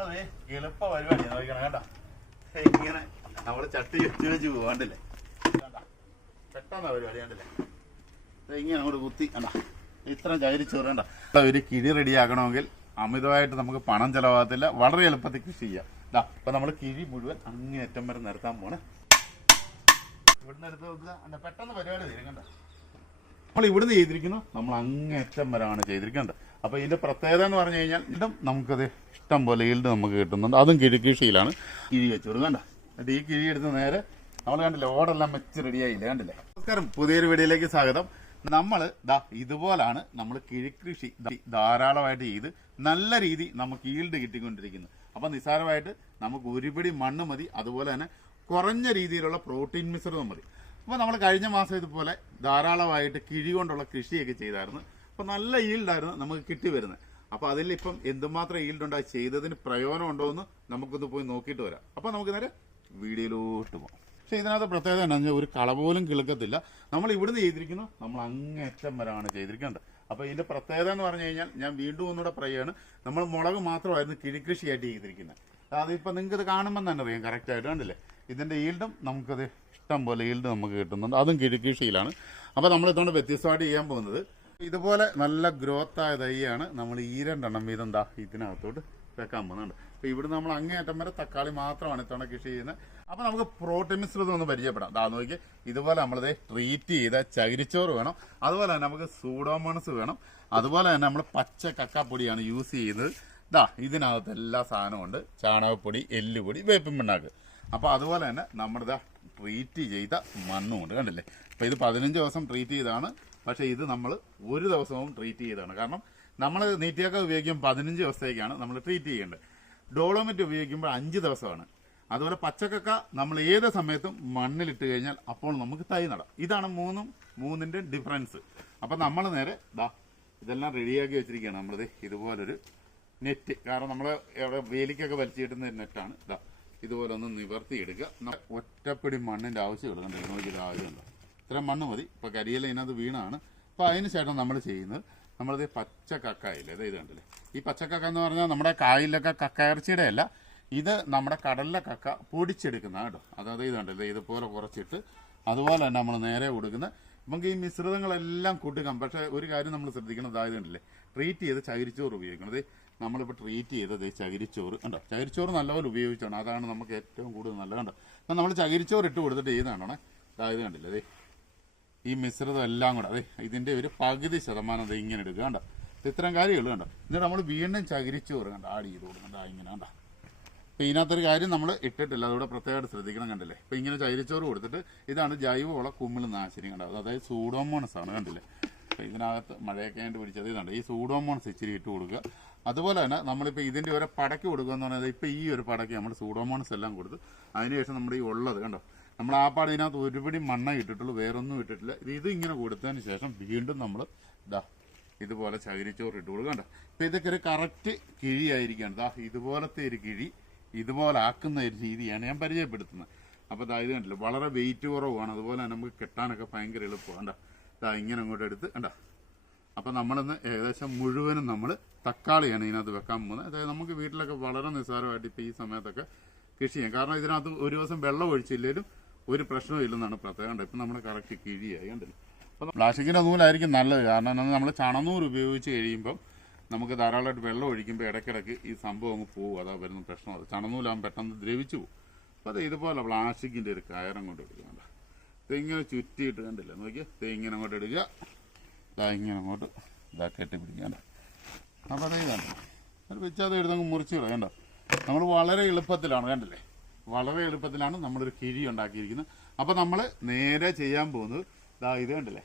നമ്മളത് എളുപ്പ പരിപാടി നോക്കണം കേട്ടോ. ഇങ്ങനെ നമ്മള് ചട്ടി വെച്ച് പോകണ്ടില്ലേ, പെട്ടെന്ന പരിപാടി കണ്ടില്ലേ. ഇങ്ങനെ അങ്ങോട്ട് കുത്തി കണ്ടാ ഇത്ര ചകിരിച്ചോറ് കണ്ട. ഒരു കിഴി റെഡിയാക്കണമെങ്കിൽ അമിതമായിട്ട് നമുക്ക് പണം ചെലവാകത്തില്ല, വളരെ എളുപ്പത്തിൽ കൃഷി ചെയ്യാം. അപ്പൊ നമ്മൾ കിഴി മുഴുവൻ അങ്ങേറ്റം വരെ നിരത്താൻ പോണേ. ഇവിടുന്ന് എടുത്ത് നോക്കുക, പെട്ടെന്ന് പരിപാടി തീരും കണ്ട. നമ്മൾ ഇവിടുന്ന് ചെയ്തിരിക്കുന്നു, നമ്മൾ അങ്ങേറ്റം വരെയാണ് ചെയ്തിരിക്കേണ്ടത്. അപ്പൊ ഇതിന്റെ പ്രത്യേകത എന്ന് പറഞ്ഞു കഴിഞ്ഞാൽ ഇതും നമുക്കത് ഇഷ്ടം പോലെ ഈൽഡ് നമുക്ക് കിട്ടുന്നുണ്ട്. അതും കിഴിക്കൃഷിയിലാണ്. കിഴി വെച്ചു കൊടുക്കണ്ട. എന്നിട്ട് ഈ കിഴി എടുത്ത് നേരെ നമ്മൾ കണ്ടില്ലേ ഓടെല്ലാം വെച്ച് റെഡിയായില്ലേ കണ്ടില്ലേ. നമസ്കാരം, പുതിയൊരു വീഡിയോയിലേക്ക് സ്വാഗതം. നമ്മൾ ഇതുപോലാണ് നമ്മൾ കിഴിക്കൃഷി ധാരാളമായിട്ട് ചെയ്ത് നല്ല രീതി നമുക്ക് ഈൽഡ് കിട്ടിക്കൊണ്ടിരിക്കുന്നത്. അപ്പൊ നിസ്സാരമായിട്ട് നമുക്ക് ഒരുപിടി മണ്ണ് മതി, അതുപോലെ തന്നെ കുറഞ്ഞ രീതിയിലുള്ള പ്രോട്ടീൻ മിശ്രിതം മതി. അപ്പോൾ നമ്മൾ കഴിഞ്ഞ മാസം ഇതുപോലെ ധാരാളമായിട്ട് കിഴി കൊണ്ടുള്ള കൃഷിയൊക്കെ ചെയ്തായിരുന്നു. അപ്പോൾ നല്ല ഈൽഡായിരുന്നു നമുക്ക് കിട്ടി വരുന്നത്. അപ്പോൾ അതിലിപ്പം എന്തുമാത്രം ഈൽഡ് ഉണ്ടായി, ചെയ്തതിന് പ്രയോജനം ഉണ്ടോ എന്ന് നമുക്കൊന്ന് പോയി നോക്കിയിട്ട് വരാം. അപ്പോൾ നമുക്ക് നേരെ വീഡിയോയിലോട്ട് പോകാം. പക്ഷേ ഇതിനകത്ത് പ്രത്യേകത എന്താണെന്ന് ഒരു കള പോലും കിളുക്കത്തില്ല. നമ്മൾ ഇവിടുന്ന് ചെയ്തിരിക്കുന്നു, നമ്മൾ അങ്ങേറ്റം വരെയാണ് ചെയ്തിരിക്കേണ്ടത്. അപ്പോൾ ഇതിന്റെ പ്രത്യേകത എന്ന് പറഞ്ഞു കഴിഞ്ഞാൽ ഞാൻ വീണ്ടും ഒന്നുകൂടെ പറയുകയാണ്, നമ്മൾ മുളക് മാത്രമായിരുന്നു കിഴിക്കൃഷിയായിട്ട് ചെയ്തിരിക്കുന്നത്. അതിപ്പോൾ നിങ്ങൾക്ക് ഇത് കാണുമ്പോൾ തന്നെ അറിയാം കറക്റ്റായിട്ട് കണ്ടില്ലേ. ഇതിന്റെ ഈൽഡും നമുക്കത് ഇഷ്ടം പോലെ ഈൽഡ് നമുക്ക് കിട്ടുന്നുണ്ട്, അതും കിഴിക്കൃഷിയിലാണ്. അപ്പോൾ നമ്മൾ ഇതുകൊണ്ട് വ്യത്യസ്തമായിട്ട് ചെയ്യാൻ പോകുന്നത് ഇതുപോലെ നല്ല ഗ്രോത്ത് ആയ തൈയാണ് നമ്മൾ ഈ 2 എണ്ണം വീതം ഇതിനകത്തോട്ട് വെക്കാൻ പോകുന്നുണ്ട്. അപ്പോൾ ഇവിടെ നമ്മൾ അങ്ങേയറ്റം വരെ തക്കാളി മാത്രമാണ് ഇത്തവണ കൃഷി ചെയ്യുന്നത്. അപ്പോൾ നമുക്ക് പ്രോട്ടീൻ മിശ്രിതം ഒന്ന് പരിചയപ്പെടാം. നോക്കി, ഇതുപോലെ നമ്മളിത് ട്രീറ്റ് ചെയ്ത ചകിരിച്ചോറ് വേണം, അതുപോലെ തന്നെ നമുക്ക് സൂഡോമോണസ് വേണം, അതുപോലെ തന്നെ നമ്മൾ പച്ച കക്കാപ്പൊടിയാണ് യൂസ് ചെയ്യുന്നത്. ഇതിനകത്ത് എല്ലാ സാധനവും ഉണ്ട്, ചാണകപ്പൊടി, എല്ലുപൊടി, വേപ്പിൻ പിണ്ണാക്ക്. അപ്പോൾ അതുപോലെ തന്നെ നമ്മുടെ ട്രീറ്റ് ചെയ്ത മണ്ണും ഉണ്ട് കണ്ടില്ലേ. അപ്പോൾ ഇത് 15 ദിവസം ട്രീറ്റ് ചെയ്താണ്, പക്ഷേ ഇത് നമ്മൾ ഒരു ദിവസവും ട്രീറ്റ് ചെയ്തതാണ്. കാരണം നമ്മൾ നീറ്റിയൊക്കെ ഉപയോഗിക്കുമ്പോൾ 15 ദിവസത്തേക്കാണ് നമ്മൾ ട്രീറ്റ് ചെയ്യേണ്ടത്. ഡോളോമെറ്റ് ഉപയോഗിക്കുമ്പോൾ 5 ദിവസമാണ്. അതുപോലെ പച്ചക്കക്ക നമ്മൾ ഏത് സമയത്തും മണ്ണിലിട്ട് കഴിഞ്ഞാൽ അപ്പോൾ നമുക്ക് തൈ നടാം. ഇതാണ് മൂന്നിൻ്റെ ഡിഫറൻസ്. അപ്പം നമ്മൾ നേരെ ഇതെല്ലാം റെഡിയാക്കി വെച്ചിരിക്കുകയാണ്. നമ്മളിത് ഇതുപോലൊരു നെറ്റ്, കാരണം നമ്മൾ വേലിക്കൊക്കെ വലിച്ചു കിട്ടുന്ന നെറ്റാണ്. ഇതുപോലെ ഒന്ന് നിവർത്തിയെടുക്കുക. ഒറ്റപ്പിടി മണ്ണിൻ്റെ ആവശ്യമുള്ളൂ. കണ്ടില്ല, നോക്കി ആവശ്യമുണ്ടോ, ഇത്രയും മണ്ണ് മതി. ഇപ്പോൾ കരിയില ഇതിനകത്ത് വീണാണ്. അപ്പോൾ അതിന് ശേഷം നമ്മൾ ചെയ്യുന്നത് നമ്മളിത് പച്ചക്കക്കയില്ലേ, ഇത് കണ്ടില്ലേ. ഈ പച്ചക്കക്ക എന്ന് പറഞ്ഞാൽ നമ്മുടെ കായലിലൊക്കെ കക്കയിറച്ചിയുടെ അല്ല, ഇത് നമ്മുടെ കടലിലെ കക്ക പൊടിച്ചെടുക്കുന്ന കേട്ടോ. അതായത് ഇത് കണ്ടില്ലേ, ഇതുപോലെ കുറച്ചിട്ട് അതുപോലെ തന്നെ നമ്മൾ നേരെ കൊടുക്കുന്ന. നമുക്ക് ഈ മിശ്രിതങ്ങളെല്ലാം കൂട്ടിക്കാം. പക്ഷേ ഒരു കാര്യം നമ്മൾ ശ്രദ്ധിക്കണം, അതായത് കണ്ടില്ലേ ട്രീറ്റ് ചെയ്ത് ചകിരിച്ചോറ് ഉപയോഗിക്കുന്നത്. നമ്മളിപ്പോൾ ട്രീറ്റ് ചെയ്തത് ചകിരിച്ചോറ് കണ്ടോ, ചകിരിച്ചോറ് നല്ലപോലെ ഉപയോഗിച്ചാണ്, അതാണ് നമുക്ക് ഏറ്റവും കൂടുതൽ നല്ലത് കണ്ടോ. അപ്പം നമ്മൾ ചകിരിച്ചോറ് ഇട്ട് കൊടുത്തിട്ട് ചെയ്താണോ, അതായത് കണ്ടില്ലേ അതെ ഈ മിശ്രിതം എല്ലാം കൂടെ അതെ ഇതിൻ്റെ ഒരു പകുതി ശതമാനം അത് ഇങ്ങനെ എടുക്കുക കണ്ടോ. ഇത്തരം കാര്യമുള്ളൂ കണ്ടോ. എന്നിട്ട് നമ്മൾ വീണ്ടും ചകിരിച്ചോറ് കണ്ടോ ആഡ് ചെയ്ത് കൊടുക്കണ്ട ഇങ്ങനെ കണ്ടോ. അപ്പോൾ ഇതിനകത്തൊരു കാര്യം നമ്മൾ ഇട്ടിട്ടില്ല, അതോടെ പ്രത്യേകമായിട്ട് ശ്രദ്ധിക്കണം കണ്ടില്ലേ. അപ്പോൾ ഇങ്ങനെ ചകിരിച്ചോറ് കൊടുത്തിട്ട് ഇതാണ് ജൈവവള കുമിൾ നാശിനി കണ്ടോ, അതായത് സൂഡോമോണസ് ആണ് കണ്ടില്ലേ. അപ്പോൾ ഇതിനകത്ത് മഴയൊക്കെ ആയിട്ട് പിടിച്ചത് ഇതുണ്ട്, ഈ സൂഡോമോണസ് ഇച്ചിരി ഇട്ട് കൊടുക്കുക. അതുപോലെ തന്നെ നമ്മളിപ്പോൾ ഇതിൻ്റെ ഒരു പടക്ക് കൊടുക്കുക എന്ന് പറഞ്ഞാൽ ഇപ്പോൾ ഈ ഒരു പടക്ക് നമ്മൾ സൂഡോമോണസ് എല്ലാം കൊടുത്ത് അതിനുശേഷം നമ്മുടെ ഈ ഉള്ളത് കണ്ടോ, നമ്മൾ ആ പാട് ഇതിനകത്ത് ഒരുപിടി മണ്ണ ഇട്ടിട്ടുള്ളൂ, വേറൊന്നും ഇട്ടിട്ടില്ല. ഇത് ഇങ്ങനെ കൊടുത്തതിന് ശേഷം വീണ്ടും നമ്മൾ ഇതുപോലെ ചകിരിച്ചോറ് ഇട്ട് കൊടുക്കുക കണ്ടോ. അപ്പോൾ ഇതൊക്കെ ഒരു കറക്റ്റ് കിഴിയായിരിക്കുകയാണ്. ഇതുപോലത്തെ ഒരു കിഴി ഇതുപോലെ ആക്കുന്ന ഒരു രീതിയാണ് ഞാൻ പരിചയപ്പെടുത്തുന്നത്. അപ്പോൾ ഇത് കണ്ടില്ല, വളരെ വെയിറ്റ് കുറവാണ്, അതുപോലെ തന്നെ നമുക്ക് കെട്ടാനൊക്കെ ഭയങ്കര എളുപ്പമാണ്. ഇങ്ങനെ അങ്ങോട്ട് എടുത്ത് കണ്ടോ. അപ്പം നമ്മളിന്ന് ഏകദേശം മുഴുവനും നമ്മൾ തക്കാളിയാണ് ഇതിനകത്ത് വെക്കാൻ പോകുന്നത്. അതായത് നമുക്ക് വീട്ടിലൊക്കെ വളരെ നിസ്സാരമായിട്ട് ഇപ്പോൾ ഈ സമയത്തൊക്കെ കൃഷി ചെയ്യാം. കാരണം ഇതിനകത്ത് ഒരു ദിവസം വെള്ളം ഒഴിച്ചില്ലെങ്കിലും ഒരു പ്രശ്നവും ഇല്ലെന്നാണ് പ്രത്യേകം. ഇപ്പം നമ്മൾ കറക്റ്റ് കിഴിയായി കണ്ടില്ല. അപ്പം പ്ലാസ്റ്റിക്കിൻ്റെ നൂലായിരിക്കും നല്ലത്, കാരണം നമ്മൾ ചണനൂല് ഉപയോഗിച്ച് കഴിയുമ്പം നമുക്ക് ധാരാളമായിട്ട് വെള്ളം ഒഴിക്കുമ്പോൾ ഇടയ്ക്കിടയ്ക്ക് ഈ സംഭവം അങ്ങ് പോകും, അതാ വരുന്ന പ്രശ്നം. അത് ചണനൂലാകുമ്പോൾ പെട്ടെന്ന് ദ്രവിച്ചു പോകും. അപ്പോൾ അത് ഇതുപോലെ പ്ലാസ്റ്റിക്കിൻ്റെ ഒരു കയറും കൊണ്ട് എടുക്കുക, തെങ്ങിനെ ചുറ്റിയിട്ട് കണ്ടില്ല നോക്കിയാൽ തെങ്ങിനെ അങ്ങോട്ട് എടുക്കുക, ഇങ്ങനെ അങ്ങോട്ട് കെട്ടിപ്പിടിക്കുക. അപ്പോൾ അതേ കണ്ടോ, ഒരു വെച്ചാൽ എടുത്തങ്ങ് മുറിച്ച് കളയണ്ട. നമ്മൾ വളരെ എളുപ്പത്തിലാണ് കണ്ടില്ലേ, വളരെ എളുപ്പത്തിലാണ് നമ്മളൊരു കിഴി ഉണ്ടാക്കിയിരിക്കുന്നത്. അപ്പോൾ നമ്മൾ നേരെ ചെയ്യാൻ പോകുന്നത് ഇത് കണ്ടില്ലേ,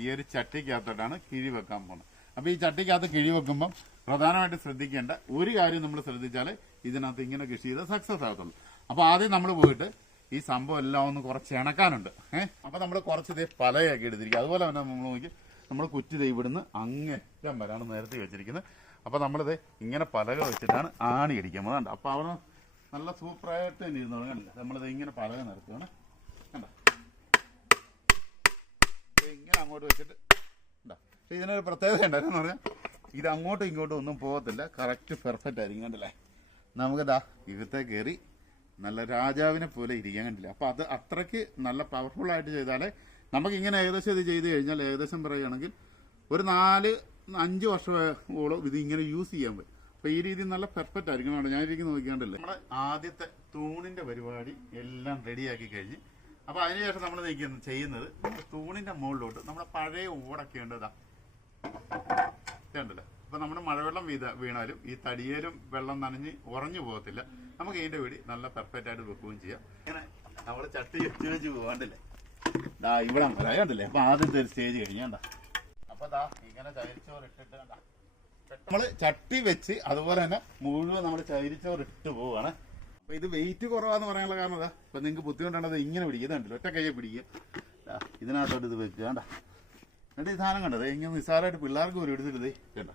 ഈ ഒരു ചട്ടിക്കകത്തോട്ടാണ് കിഴി വെക്കാൻ പോകുന്നത്. അപ്പോൾ ഈ ചട്ടിക്കകത്ത് കിഴി വെക്കുമ്പം പ്രധാനമായിട്ട് ശ്രദ്ധിക്കേണ്ട ഒരു കാര്യം നമ്മൾ ശ്രദ്ധിച്ചാൽ ഇതിനകത്ത് ഇങ്ങനെ കൃഷി ചെയ്ത് സക്സസ് ആകത്തുള്ളൂ. അപ്പോൾ ആദ്യം നമ്മൾ പോയിട്ട് ഈ സംഭവം എല്ലാം ഒന്ന് കുറച്ച് ഇണക്കാനുണ്ട്. അപ്പോൾ നമ്മൾ കുറച്ച് പലയൊക്കെ എടുത്തിരിക്കുക. അതുപോലെ തന്നെ നമ്മൾ നോക്കി നമ്മൾ കുറ്റി ഇവിടുന്ന് അങ്ങേറ്റം വരാണ് നേരത്തെ വെച്ചിരിക്കുന്നത്. അപ്പോൾ നമ്മളിത് ഇങ്ങനെ പലക വെച്ചിട്ടാണ് ആണി അടിക്കാൻ പോകുന്നത്. അപ്പോൾ അവിടെ നല്ല സൂപ്പറായിട്ട് തന്നെ ഇരുന്നോളൂ കണ്ടില്ല. നമ്മളിത് ഇങ്ങനെ പലക നിരത്തുകയാണ് കണ്ടോ, ഇങ്ങനെ അങ്ങോട്ട് വെച്ചിട്ട് കണ്ടോ. ഇതിനൊരു പ്രത്യേകത ഉണ്ടായിരുന്നു പറഞ്ഞാൽ ഇത് അങ്ങോട്ടും ഇങ്ങോട്ടും ഒന്നും പോകത്തില്ല, കറക്റ്റ് പെർഫെക്റ്റ് ആയിരിക്കും കണ്ടില്ലേ. നമുക്കിതാ ഇകത്തെ കയറി നല്ല രാജാവിനെ പോലെ ഇരിക്കാൻ കണ്ടില്ല. അപ്പോൾ അത് അത്രയ്ക്ക് നല്ല പവർഫുള്ളായിട്ട് ചെയ്താലേ നമുക്കിങ്ങനെ ഏകദേശം ഇത് ചെയ്ത് കഴിഞ്ഞാൽ ഏകദേശം പറയുകയാണെങ്കിൽ ഒരു 4-5 വർഷമോളം ഇത് ഇങ്ങനെ യൂസ് ചെയ്യാൻ പറ്റും. അപ്പോൾ ഈ രീതി നല്ല പെർഫെക്റ്റ് ആയിരിക്കും. ഞാൻ ഇരിക്കും നോക്കിക്കാണ്ടല്ലേ നമ്മുടെ ആദ്യത്തെ തൂണിൻ്റെ പരിപാടി എല്ലാം റെഡിയാക്കി കഴിഞ്ഞ് അപ്പോൾ അതിനുശേഷം നമ്മൾ ചെയ്യുന്നത് തൂണിൻ്റെ മുകളിലോട്ട് നമ്മുടെ പഴയ ഓടൊക്കെ ഉണ്ടതാ ഉണ്ടല്ലോ. അപ്പോൾ നമ്മുടെ മഴവെള്ളം വീണാലും ഈ തടിയേലും വെള്ളം നനഞ്ഞ് ഉറഞ്ഞു പോകത്തില്ല. നമുക്ക് ഇതിൻ്റെ വീടി നല്ല പെർഫെക്റ്റ് ആയിട്ട് വെക്കുകയും ചെയ്യാം. ഇങ്ങനെ നമ്മൾ ചട്ടി വെച്ച് പോകാണ്ടല്ലേ ഇവിടെ കണ്ടില്ലേ. അപ്പോൾ ആദ്യത്തെ ഒരു സ്റ്റേജ് കഴിഞ്ഞാണ്ട. അപ്പോൾ ദാ ഇങ്ങനെ ചകിരിച്ചോറ് ഇട്ടിട്ട് കണ്ട നമ്മൾ ചട്ടി വെച്ച് അതുപോലെ തന്നെ മുഴുവൻ നമ്മൾ ചകിരിച്ചോറ് ഇട്ട് പോവാണ്. അപ്പോൾ ഇത് വെയിറ്റ് കുറവാന്ന് പറയാനുള്ള കാരണം അതാ. ഇപ്പം നിങ്ങൾക്ക് ബുദ്ധിമുട്ടുണ്ടത് ഇങ്ങനെ പിടിക്കുന്നുണ്ടല്ലോ, ഒറ്റ കയ്യെ പിടിക്കുക. ഇതിനകത്തോട്ട് ഇത് വെക്കുക കണ്ട. എന്നിട്ട് ഈ സാധനം കണ്ടത് ഇങ്ങനെ നിസ്സാരമായിട്ട് പിള്ളേർക്ക് ഒരു എടുത്തിട്ട് കേട്ട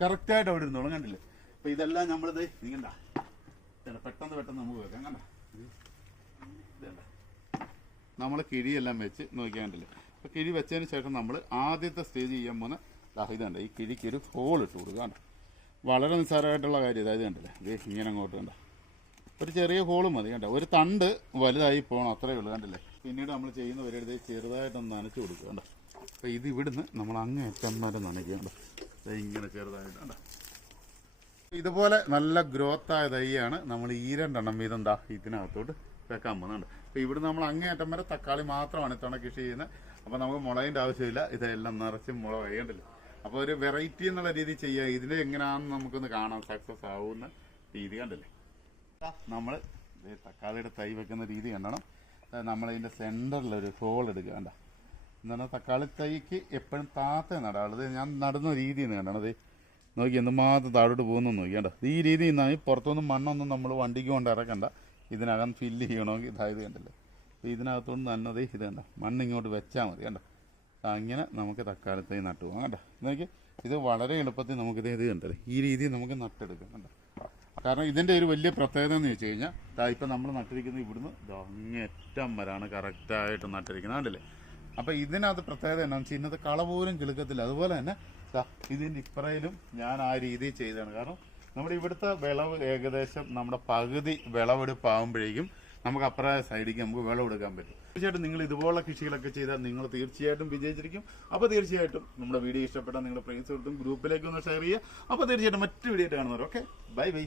കറക്റ്റായിട്ട് അവിടെ ഇരുന്നോളും കണ്ടില്ലേ. അപ്പോൾ ഇതെല്ലാം നമ്മളിത് ഇങ്ങണ്ട പെട്ടെന്ന് നമുക്ക് വെക്കാം കണ്ട. ഇതേണ്ട നമ്മൾ കിഴിയെല്ലാം വെച്ച് നോക്കിയാൽ കണ്ടില്ലേ. അപ്പോൾ കിഴി വെച്ചതിന് ശേഷം നമ്മൾ ആദ്യത്തെ സ്റ്റേജ് ചെയ്യാൻ പോകുന്ന ഇതുണ്ട്. ഈ കിഴിക്ക് ഒരു ഹോൾ ഇട്ട് കൊടുക്കുക കണ്ട. വളരെ നിസ്സാരമായിട്ടുള്ള കാര്യം അതായത് കണ്ടില്ലേ. ഇത് ഇങ്ങനെ അങ്ങോട്ട് കണ്ട ഒരു ചെറിയ ഹോള് മതി കണ്ട. ഒരു തണ്ട് വലുതായി പോകണം, അത്രയേ ഉള്ളൂ കണ്ടില്ലേ. പിന്നീട് നമ്മൾ ചെയ്യുന്ന പരിപാടി ചെറുതായിട്ടൊന്ന് നനച്ച് കൊടുക്കുക കണ്ട. അപ്പോൾ ഇത് ഇവിടുന്ന് നമ്മൾ അങ്ങേറ്റം വരെ നനയ്ക്കുക കണ്ട. ഇങ്ങനെ ചെറുതായിട്ട് കണ്ട. ഇതുപോലെ നല്ല ഗ്രോത്തായ തൈയാണ് നമ്മൾ ഈ 2 എണ്ണം വീതം എന്താ ഇതിനകത്തോട്ട് വെക്കാൻ പോകുന്നുണ്ട്. അപ്പോൾ ഇവിടെ നമ്മൾ അങ്ങേയറ്റം വരെ തക്കാളി മാത്രമാണ് ഇത്തവണ കൃഷി ചെയ്യുന്നത്. അപ്പോൾ നമുക്ക് മുളകിൻ്റെ ആവശ്യമില്ല, ഇതെല്ലാം നിറച്ച് മുളക് വേണ്ടല്ലോ. അപ്പോൾ ഒരു വെറൈറ്റി എന്നുള്ള രീതി ചെയ്യുക. ഇതിൽ എങ്ങനെയാണെന്ന് നമുക്കൊന്ന് കാണാം സക്സസ് ആവുന്ന രീതി കണ്ടില്ലേ. നമ്മൾ തക്കാളിയുടെ തൈ വെക്കുന്ന രീതി കണ്ടണം. നമ്മളതിൻ്റെ സെൻറ്ററിലൊരു ഹോൾ എടുക്കുക കണ്ട. എന്താണ് തക്കാളി തൈക്ക് എപ്പോഴും താത്ത നടാനുള്ളത്. ഞാൻ നടുന്ന രീതി കണ്ടത് നോക്കി എന്തുമാത്രം താഴോട്ട് പോകുന്നു നോക്കിയാണ്ട. ഈ രീതി നിന്നാൽ പുറത്തുനിന്ന് മണ്ണൊന്നും നമ്മൾ വണ്ടിക്ക് കൊണ്ട് ഇറക്കണ്ട. ഇതിനകം ഫില്ല് ചെയ്യണമെങ്കിൽ ഇതായത് കണ്ടല്ലേ. അപ്പോൾ ഇതിനകത്തോണ്ട് നന്നത് ഇത് കണ്ട. മണ്ണ് ഇങ്ങോട്ട് വെച്ചാൽ മതി കണ്ട. അങ്ങനെ നമുക്ക് തക്കാളി തൈ നട്ടു പോകാം കണ്ട. നോക്കി ഇത് വളരെ എളുപ്പത്തിൽ നമുക്കിത് കണ്ടത് ഈ രീതി നമുക്ക് നട്ടെടുക്കാം കണ്ട. കാരണം ഇതിൻ്റെ ഒരു വലിയ പ്രത്യേകത എന്ന് വെച്ച് കഴിഞ്ഞാൽ ഇപ്പം നമ്മൾ നട്ടിരിക്കുന്നത് ഇവിടുന്ന് അങ്ങേറ്റം വരാണ് കറക്റ്റായിട്ട് നട്ടിരിക്കുന്നത് കണ്ടില്ലേ. അപ്പോൾ ഇതിനകത്ത് പ്രത്യേകത എന്നാന്ന് വെച്ചാൽ ഇന്നത്തെ കള പോലും കിളുക്കത്തില്ല. അതുപോലെ തന്നെ ഇതിൻ്റെ ഇപ്പറയിലും ഞാൻ ആ രീതിയിൽ ചെയ്തതാണ്. കാരണം നമ്മുടെ ഇവിടുത്തെ വിളവ് ഏകദേശം നമ്മുടെ പകുതി വിളവെടുപ്പാകുമ്പോഴേക്കും നമുക്ക് അപ്പുറ സൈഡിലേക്ക് നമുക്ക് വിളവെടുക്കാൻ പറ്റും. തീർച്ചയായിട്ടും നിങ്ങൾ ഇതുപോലുള്ള കൃഷികളൊക്കെ ചെയ്താൽ നിങ്ങൾ തീർച്ചയായിട്ടും വിജയിച്ചിരിക്കും. അപ്പോൾ തീർച്ചയായിട്ടും നമ്മുടെ വീഡിയോ ഇഷ്ടപ്പെട്ടാൽ നിങ്ങളുടെ ഫ്രണ്ട്സ് ഗ്രൂപ്പിലേക്ക് ഒന്ന് ഷെയർ ചെയ്യുക. അപ്പോൾ തീർച്ചയായിട്ടും മറ്റു വീഡിയോ ആയിട്ട് കാണുന്നവർ ഓക്കെ ബൈ ബൈ.